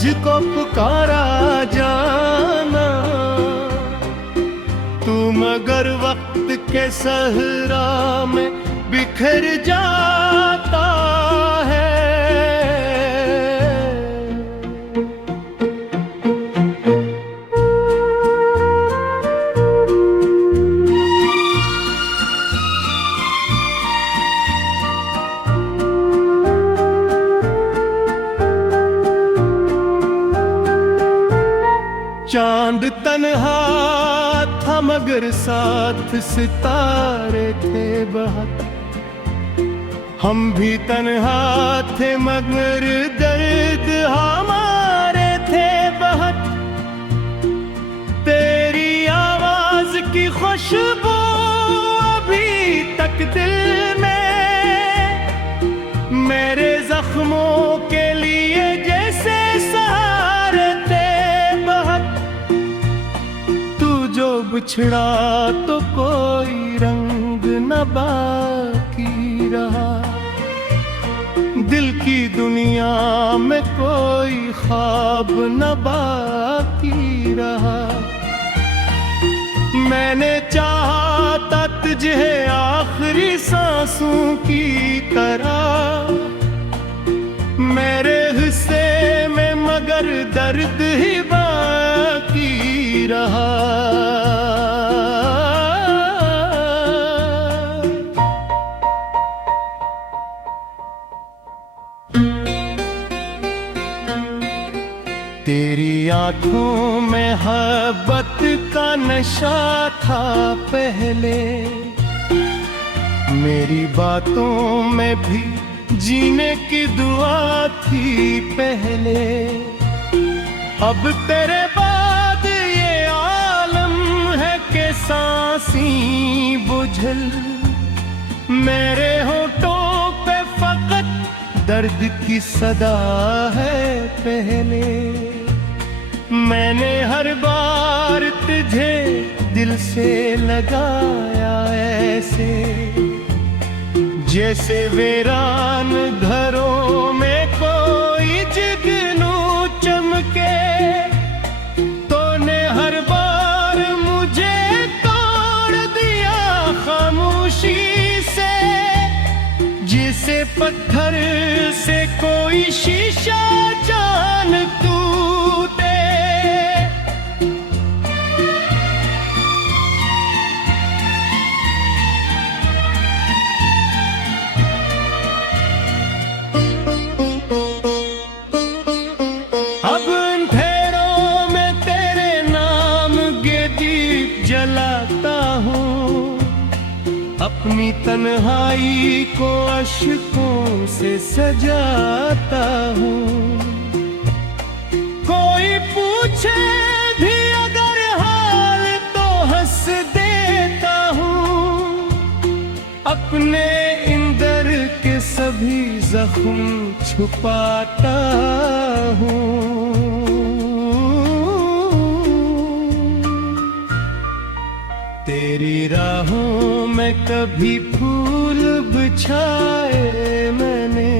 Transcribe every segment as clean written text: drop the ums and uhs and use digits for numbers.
मुझको पुकारा जाना, तू मगर वक्त के सहरा में बिखर जाता है। चांद तन्हा था मगर साथ सितारे थे बहुत, हम भी तन्हा थे मगर दर्द हमारे थे बहुत। तेरी आवाज की खुशबू अभी तक दिल में, मेरे जख्मों के लिए जैसे सहारे थे बहुत। तू जो बिछड़ा तो कोई रंग न बाकी रहा, दिल की दुनिया में कोई ख्वाब न बाकी रहा। मैंने चाहा था तुझे आखिरी सांसों की तरह, मेरे हिस्से में मगर दर्द ही बाकी रहा। तेरी आंखों में मोहब्बत का नशा था पहले, मेरी बातों में भी जीने की दुआ थी पहले। अब तेरे बाद ये आलम है कि सांसें बुझल, मेरे होठों पे फकत दर्द की सदा है पहले। मैंने हर बार तुझे दिल से लगाया ऐसे, जैसे वीरान घरों में कोई जुगनू चमके। तूने हर बार मुझे तोड़ दिया खामोशी से, जिसे पत्थर से कोई शीशा जान टूटे। अब अंधेरों में तेरे नाम के दीप जलाता हूँ, अपनी तन्हाई को अश्कों से सजाता हूँ। कोई पूछे भी अगर हाल तो हंस देता हूँ, अपने इंदर के सभी जख्म छुपाता हूँ। तेरी राहों में कभी फूल बिछाए मैंने,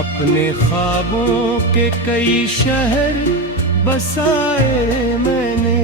अपने ख्वाबों के कई शहर बसाए मैंने।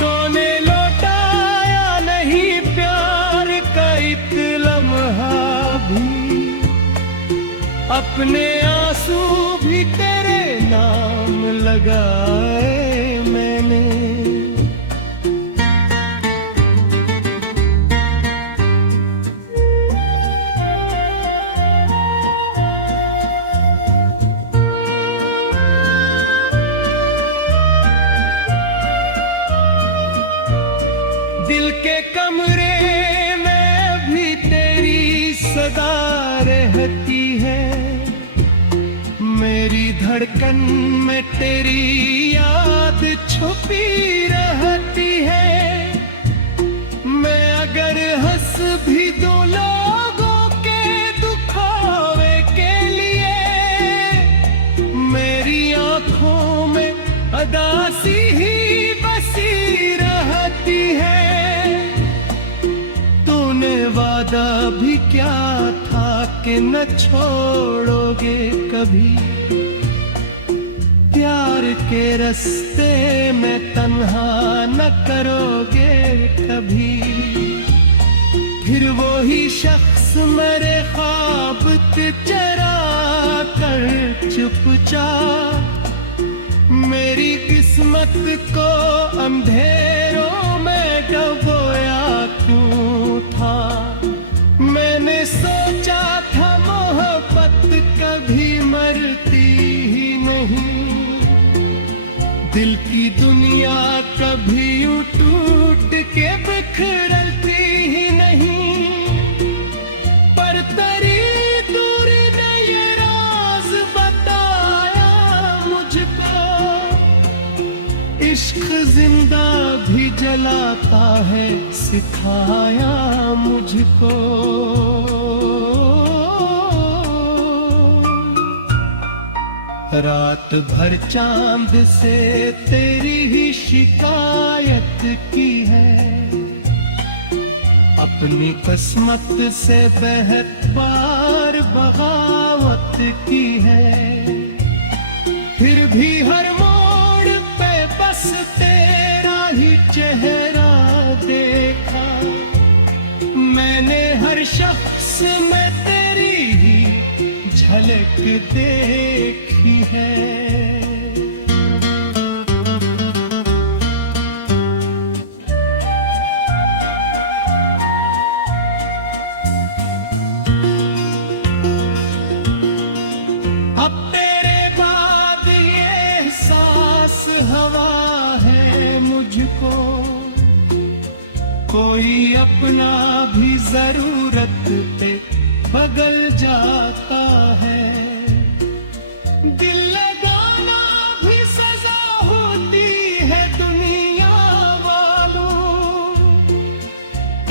तूने लौटाया नहीं प्यार का एक लम्हा भी, अपने आंसू भी तेरे नाम लगाए मैंने। दिल के कमरे में भी तेरी सदा रहती है, मेरी धड़कन में तेरी याद छुपी रहती है। मैं अगर हंस भी दूं लोगों के दुखावे के लिए, मेरी आंखों में अदासी ही बसी रहती है। तूने वादा भी क्या था कि न छोड़ोगे कभी, प्यार के रास्ते में तन्हा न करोगे कभी। फिर वो ही शख्स मेरे ख्वाब चरा कर चुपचाप मेरी किस्मत को अंधेरों में डुबोया क्यों था। मैंने सोचा था मोहब्बत कभी मरती ही नहीं, दिल की दुनिया कभी यूं टूट के बिखरती ही नहीं। पर तेरी दूरी ने ये राज बताया मुझको, इश्क जिंदा भी जलाता है सिखाया मुझको। रात भर चांद से तेरी ही शिकायत की है, अपनी किस्मत से बेहद बार बगावत की है। फिर भी हर मोड़ पे बस तेरा ही चेहरा देखा, मैंने हर शख्स में तेरी ही झलक देखी है। अब तेरे बाद ये एहसास हवा है मुझको, कोई अपना भी जरूरत पे बदल जाता है। दिल लगाना भी सजा होती है दुनिया वालों,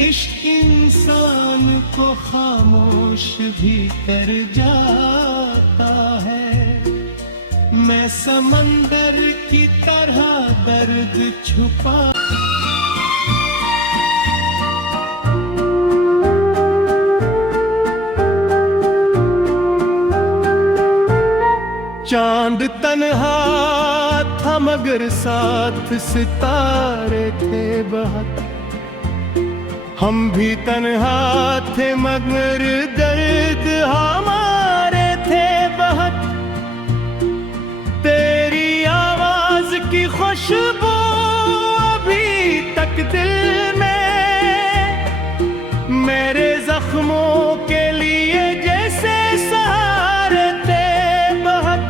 इश्क इंसान को खामोश भी कर जाता है। मैं समंदर की तरह दर्द छुपा चांद तन्हा था मगर साथ सितारे थे बहुत, हम भी तन्हा थे मगर दर्द हमारे थे बहुत। तेरी आवाज की खुशबू अभी तक दिल में मेरे जख्मों के लिए जैसे सहारे थे बहुत।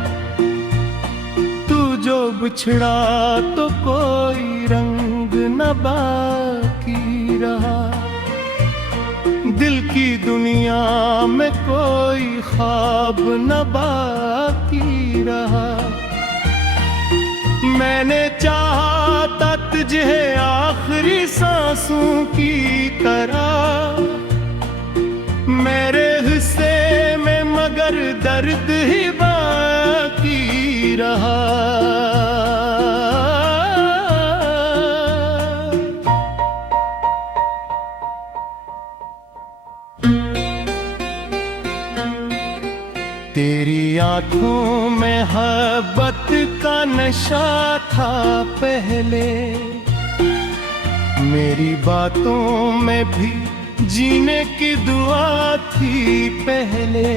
जो बिछड़ा तो कोई रंग न बाकी रहा, दिल की दुनिया में कोई ख्वाब न बाकी रहा। मैंने चाहा था तुझे आखिरी सांसों की तरह, मेरे हिस्से में मगर दर्द ही बाकी रहा। तेरी आंखों में मोहब्बत का नशा था पहले, मेरी बातों में भी जीने की दुआ थी पहले।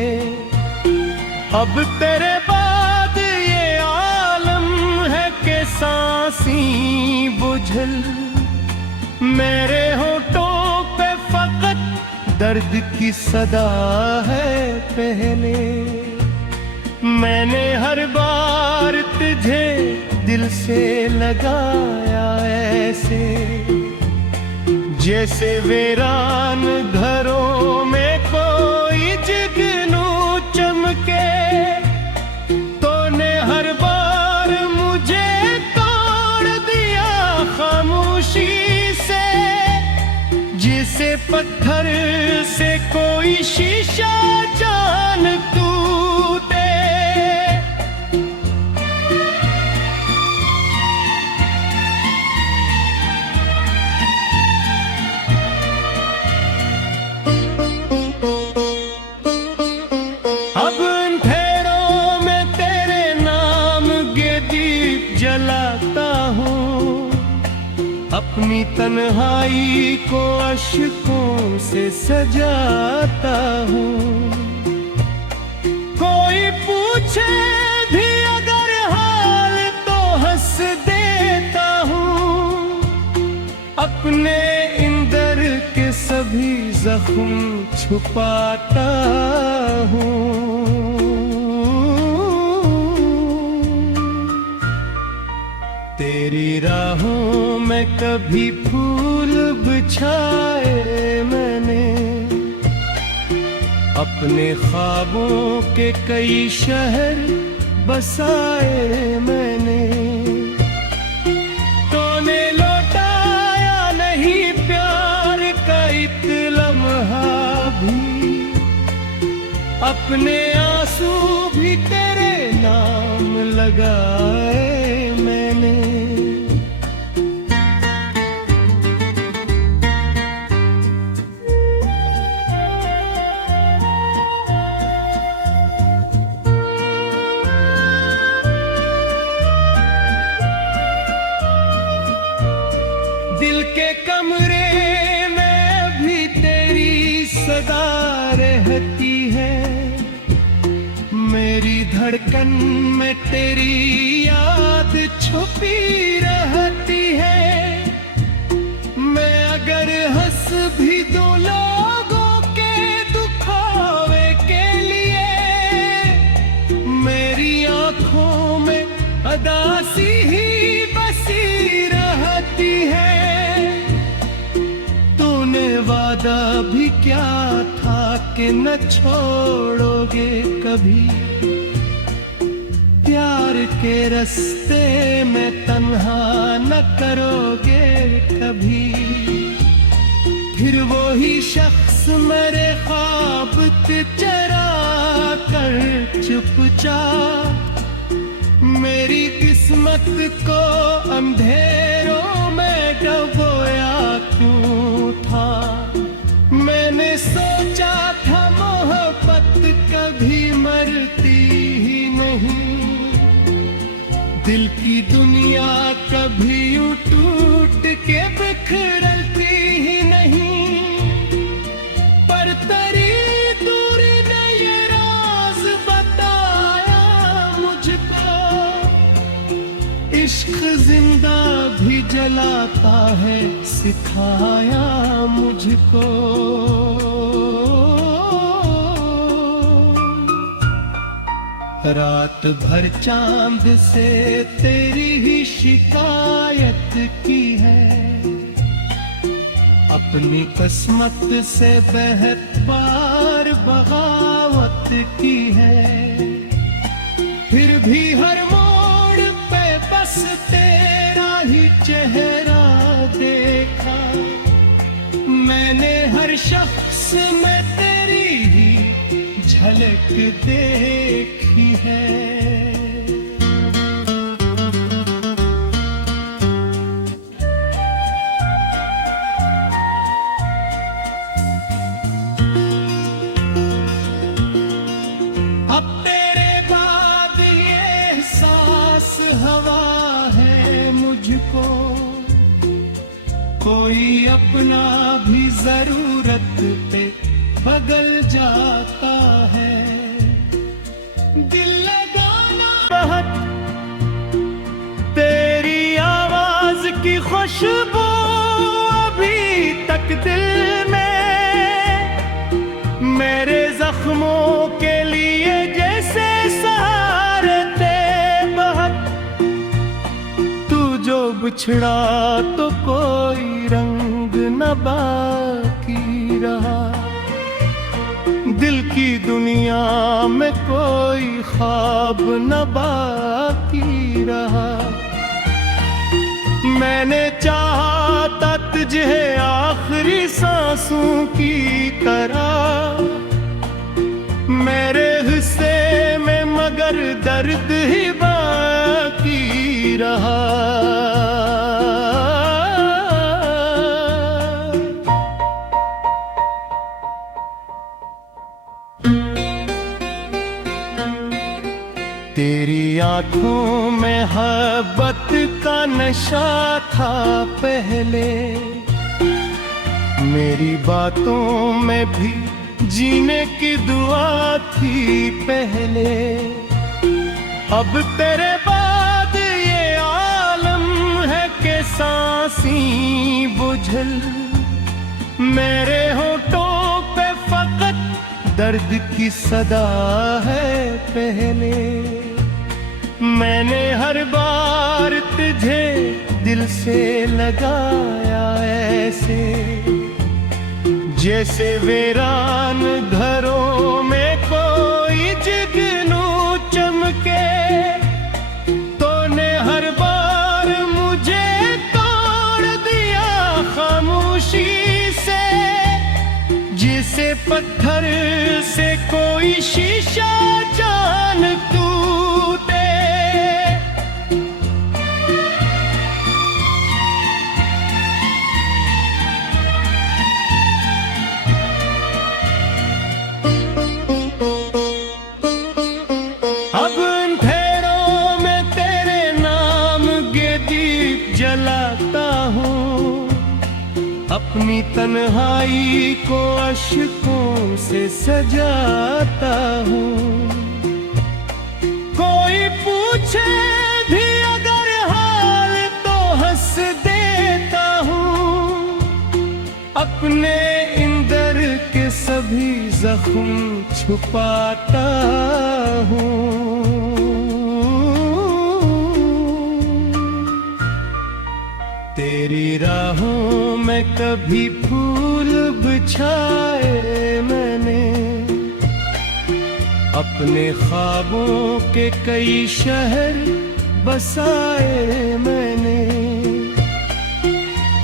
अब तेरे बाद ये आलम है कि सांसें बुझल, मेरे होठों पे फकत दर्द की सदा है पहले। मैंने हर बार तुझे दिल से लगाया ऐसे, जैसे वीरान घरों में कोई जुगनू चमके। तूने हर बार मुझे तोड़ दिया खामोशी से, जिसे पत्थर से कोई शीशा जान टूटे। अब अंधेरों अपनी तन्हाई को अश्कों से सजाता हूँ। कोई पूछे भी अगर हाल तो हंस देता हूँ। अपने इंदर के सभी जख्म छुपाता हूँ। तेरी राहों में कभी फूल बिछाए मैंने, अपने ख्वाबों के कई शहर बसाए मैंने। तूने लौटाया नहीं प्यार का एक लम्हा भी, अपने आंसू भी तेरे नाम लगाए मैंने। दिल के कमरे में भी तेरी सदा रहती है, मेरी धड़कन में तेरी याद छुपी रहती है। मैं अगर हंस भी दूं लोगों के दुखावे के लिए, मेरी आंखों में अदासी ही बसी रहती है। तूने वादा भी क्या था कि न छोड़ोगे कभी, प्यार के रास्ते में तन्हा न करोगे कभी। फिर वो ही शख्स मेरे ख्वाब चरा कर चुपचाप मेरी किस्मत को अंधेरों में डुबोया क्यों था। मैंने सोचा था मोहब्बत कभी मरती ही नहीं, दिल की दुनिया कभी यूं टूट के बिखरती ही नहीं। पर तेरी दूरी ने ये राज बताया मुझको, इश्क जिंदा भी जलाता है सिखाया मुझको। रात भर चांद से तेरी ही शिकायत की है, अपनी किस्मत से बेहद बार बगावत की है। फिर भी हर मोड़ पे बस तेरा ही चेहरा देखा, मैंने हर शख्स में तेरी ही झलक देखी है। अब तेरे बाद ये एहसास हवा है मुझको, कोई अपना भी जरूरत पे बदल जाता है। दिल लगाना बहुत तेरी आवाज की खुशबू अभी तक दिल में, मेरे जख्मों के लिए जैसे सहारे थे बहुत। तू जो बिछड़ा तो कोई रंग न बाकी रहा, दिल की दुनिया में कोई ख्वाब न बाकी रहा। मैंने चाहा था तुझे आखिरी सांसों की तरह, मेरे हिस्से में मगर दर्द ही बाकी रहा। तेरी आंखों में मोहब्बत का नशा था पहले, मेरी बातों में भी जीने की दुआ थी पहले। अब तेरे बाद ये आलम है कि सांसी बुझल, मेरे होठों पे फकत दर्द की सदा है पहले। मैंने हर बार तुझे दिल से लगाया ऐसे, जैसे वीरान घरों में कोई जुगनू चमके। तूने हर बार मुझे तोड़ दिया खामोशी से, जिसे पत्थर से कोई शीशा जान टूटे। अब अंधेरों में तेरे नाम के दीप जलाता हूँ, अपनी तन्हाई को अश्कों से सजाता हूँ। कोई पूछे भी अगर हाल तो हंस देता हूँ, अपने इंदर के सभी जख्म छुपाता हूँ। तेरी राहों में कभी फूल बिछाए मैंने, अपने ख्वाबों के कई शहर बसाए मैंने।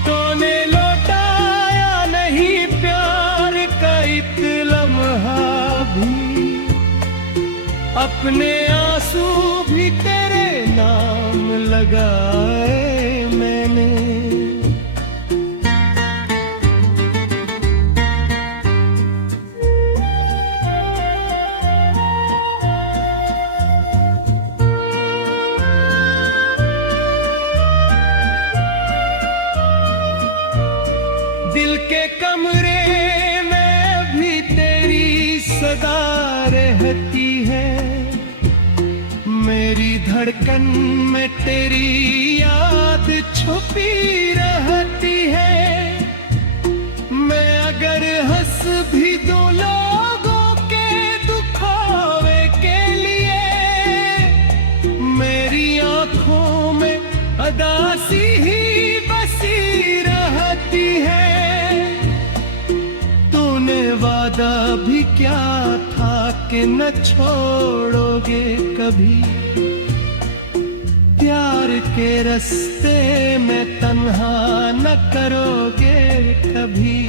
तूने लौटाया नहीं प्यार का एक लम्हा भी, अपने आंसू भी तेरे नाम लगाए मैंने। दिल के कमरे में भी तेरी सदा रहती है, मेरी धड़कन में तेरी याद छुपी रहती है। मैं अगर हंस भी दूं लोगों के दुखावे के लिए, मेरी आंखों में अदासी ही बसी रहती है। तूने वादा भी क्या था कि न छोड़ोगे कभी, प्यार के रास्ते में तन्हा न करोगे कभी।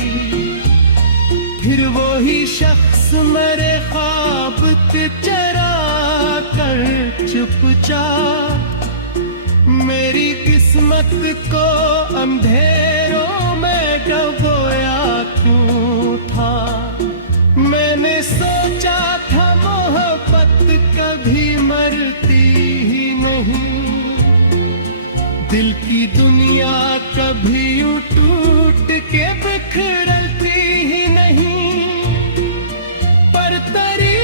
फिर वो ही शख्स मेरे ख्वाब पे चरा कर चुपचाप मेरी किस्मत को अंधेरों में डुबोया क्यों था। मैंने सोचा था मोहब्बत कभी मरती ही नहीं, दिल की दुनिया कभी टूट के बिखरती ही नहीं। पर तेरी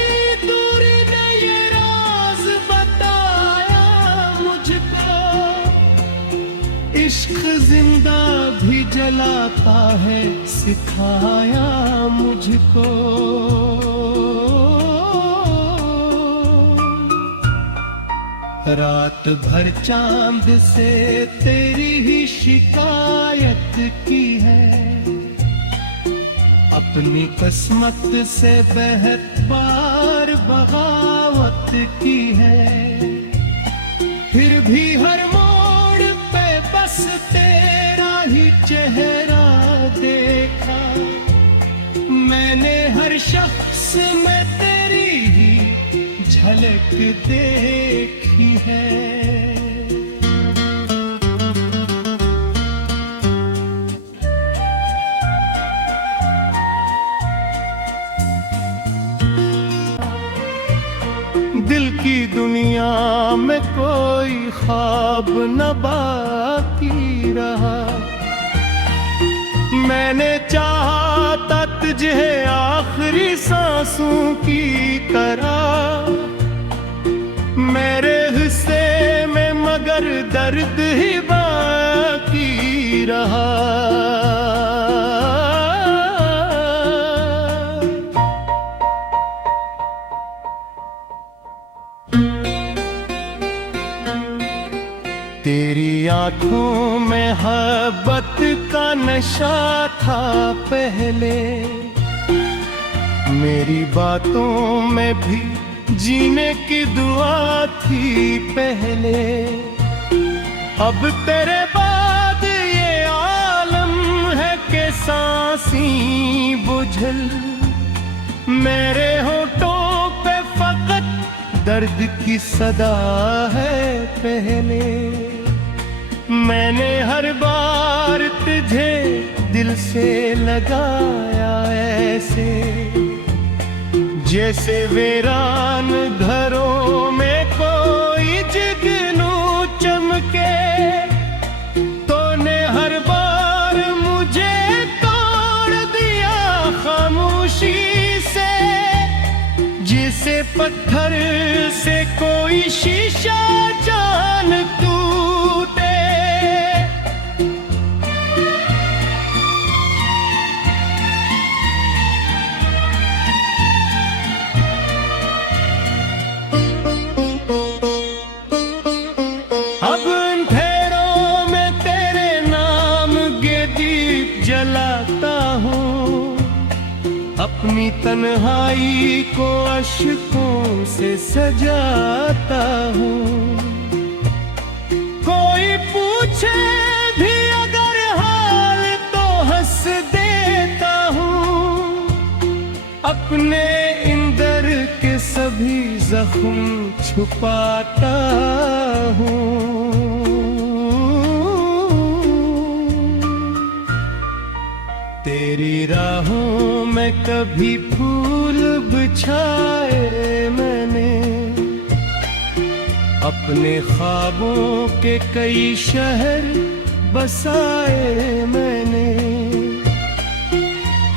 दूरी ने ये राज बताया मुझको, इश्क जिंदा भी जलाता है सिखाया मुझको। रात भर चांद से तेरी ही शिकायत की है, अपनी किस्मत से बेहद बार बगावत की है। फिर भी हर मोड़ पे बस तेरा ही चेहरा देखा, मैंने हर शख्स में तेरी ही झलक देखी है। दिल की दुनिया में कोई ख्वाब न बाकी रहा। मैंने चाहा था तुझे आखिरी सांसों की तरह, मेरे हिस्से में मगर दर्द ही बाकी रहा। तेरी आंखों में मोहब्बत का नशा था पहले, मेरी बातों में भी जीने की दुआ थी पहले। अब तेरे बाद ये आलम है कि सांसें बुझल, मेरे होठों पे फकत दर्द की सदा है पहले। मैंने हर बार तुझे दिल से लगाया ऐसे, जैसे वीरान घरों में कोई जुगनू चमके। तूने हर बार मुझे तोड़ दिया खामोशी से, जिसे पत्थर से कोई शीशा जान टूटे। अब अंधेरों में तेरे नाम के दीप जलाता हूँ, अपनी तन्हाई को अश्कों से सजाता हूँ। कोई पूछे भी अगर हाल तो हंस देता हूँ, अपने इंदर के सभी जख्म छुपाता हूँ। तेरी राहों में कभी फूल बिछाए मैंने, अपने ख्वाबों के कई शहर बसाए मैंने।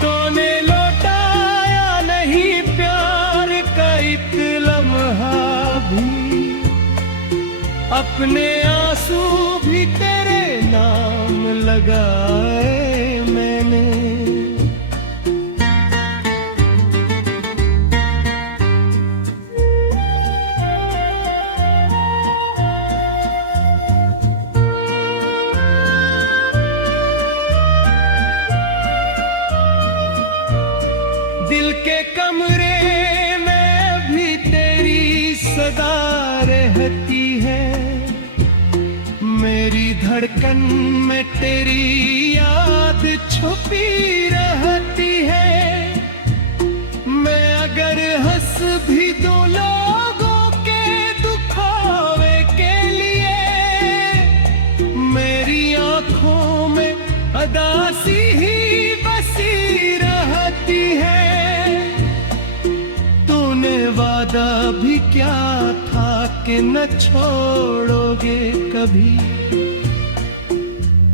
तूने लौटाया नहीं प्यार का एक लम्हा भी, अपने आंसू भी तेरे नाम लगाए मैंने। दिल के कमरे में भी तेरी सदा रहती है, मेरी धड़कन में तेरी याद छुपी रहती है। मैं अगर हंस भी दूं लोगों के दुखावे के लिए, मेरी आंखों में अदासी ही बसी रहती है। तूने वादा भी क्या था कि न छोड़ोगे कभी,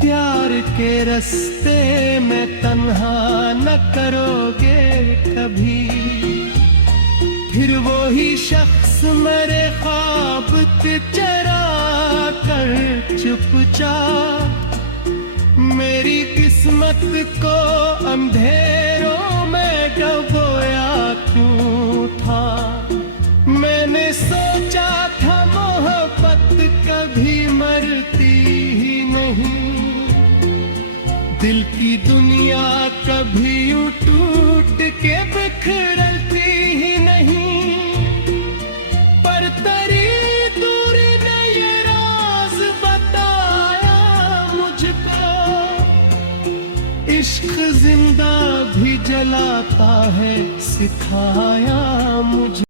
प्यार के रास्ते में तन्हा न करोगे कभी। फिर वो ही शख्स मेरे ख्वाब चरा कर चुपचाप, मेरी किस्मत को अंधेरों में डुबोया क्यों था। मैंने सोचा था मोहब्बत कभी मरती ही नहीं, दिल की दुनिया कभी यूं टूट के बिखरती ही नहीं। पर तेरी दूरी ने ये राज बताया मुझको, इश्क जिंदा भी जलाता है सिखाया मुझे।